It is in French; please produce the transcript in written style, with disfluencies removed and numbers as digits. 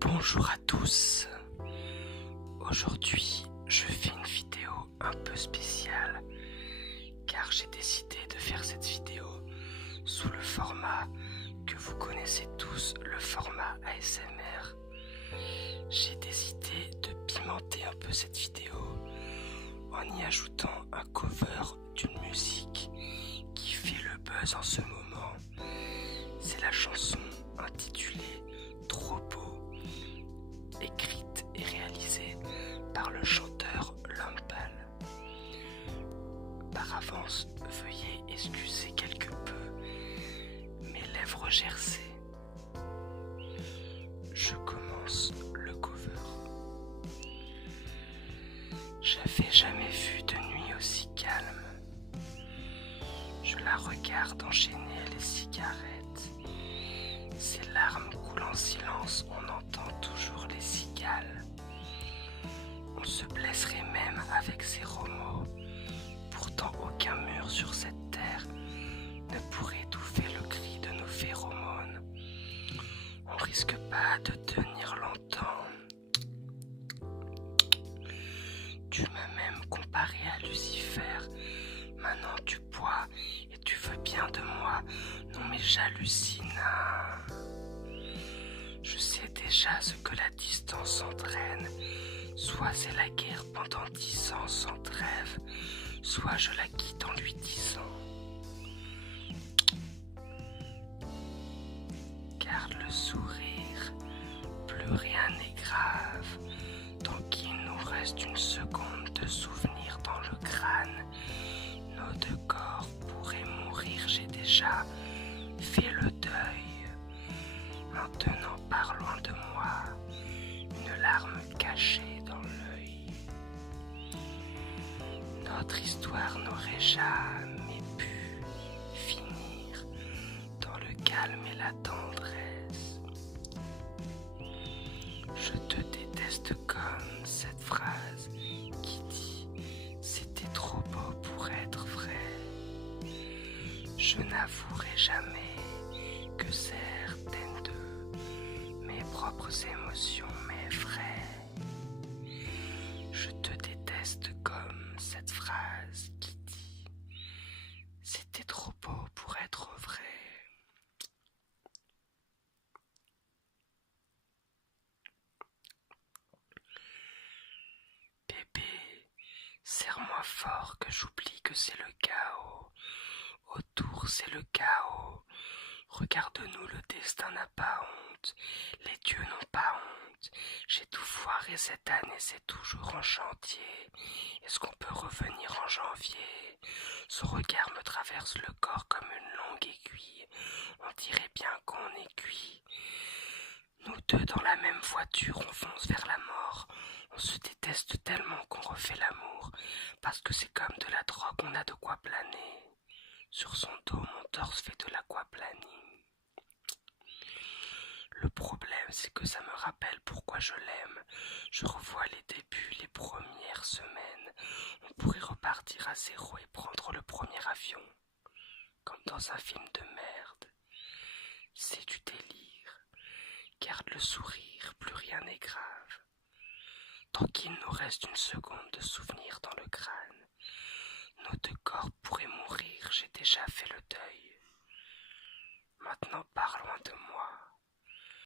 Bonjour à tous. Aujourd'hui, je fais une vidéo un peu spéciale car j'ai décidé de faire cette vidéo sous le format que vous connaissez tous, le format ASMR. J'ai décidé de pimenter un peu cette vidéo en y ajoutant un cover d'une musique qui fait le buzz en ce moment. C'est la chanson intitulée Trop beau, écrite et réalisée par le chanteur L'Homme Pâle. Par avance, veuillez excuser quelque peu mes lèvres gercées. Je commence le cover. J'avais jamais vu de nuit aussi calme. Je la regarde enchaîner les cigarettes. Ses larmes coulent en silence, on entend toujours les cigales. On se blesserait même avec ces remords. Pourtant aucun mur sur cette terre ne pourrait étouffer le cri de nos phéromones. On risque pas de tenir longtemps. Tu m'as même comparé à Lucifer. Maintenant tu bois et tu veux bien de moi. Non mais j'hallucine. Je sais déjà ce que la distance entraîne. Soit c'est la guerre pendant 10 ans sans trêve, soit je la quitte en lui disant: garde le sourire, plus rien n'est grave. Tant qu'il nous reste une seconde de souvenir dans le crâne, nos deux corps pourraient mourir, j'ai déjà fait le deuil. Maintenant pars loin de moi, une larme cachée dans l'œil. Notre histoire n'aurait jamais pu finir dans le calme et la tendresse. Je te déteste comme cette phrase qui dit c'était trop beau pour être vrai. Je n'avouerai jamais que certaines de mes propres émotions m'effraient. Je te déteste comme cette phrase qui dit c'était trop beau pour être vrai. Bébé, serre-moi fort que j'oublie que c'est le chaos. Autour c'est le chaos. Regarde-nous, le destin n'a pas honte. Les dieux n'ont pas honte. J'ai tout foiré cette année, c'est toujours en chantier. Est-ce qu'on peut revenir en janvier? Son regard me traverse le corps comme une longue aiguille. On dirait bien qu'on est cuit. Nous deux dans la même voiture, on fonce vers la mort. On se déteste tellement qu'on refait l'amour. Parce que c'est comme de la drogue, on a de quoi planer. Sur son dos, mon torse fait de l'aquaplaning. Le problème, c'est que ça me rappelle pourquoi je l'aime. Je revois les débuts, les premières semaines. On pourrait repartir à zéro et prendre le premier avion. Comme dans un film de merde. C'est du délire. Garde le sourire, plus rien n'est grave. Tant qu'il nous reste une seconde de souvenir dans le crâne, nos deux corps pourraient mourir, j'ai déjà fait le deuil. Maintenant pars loin de moi,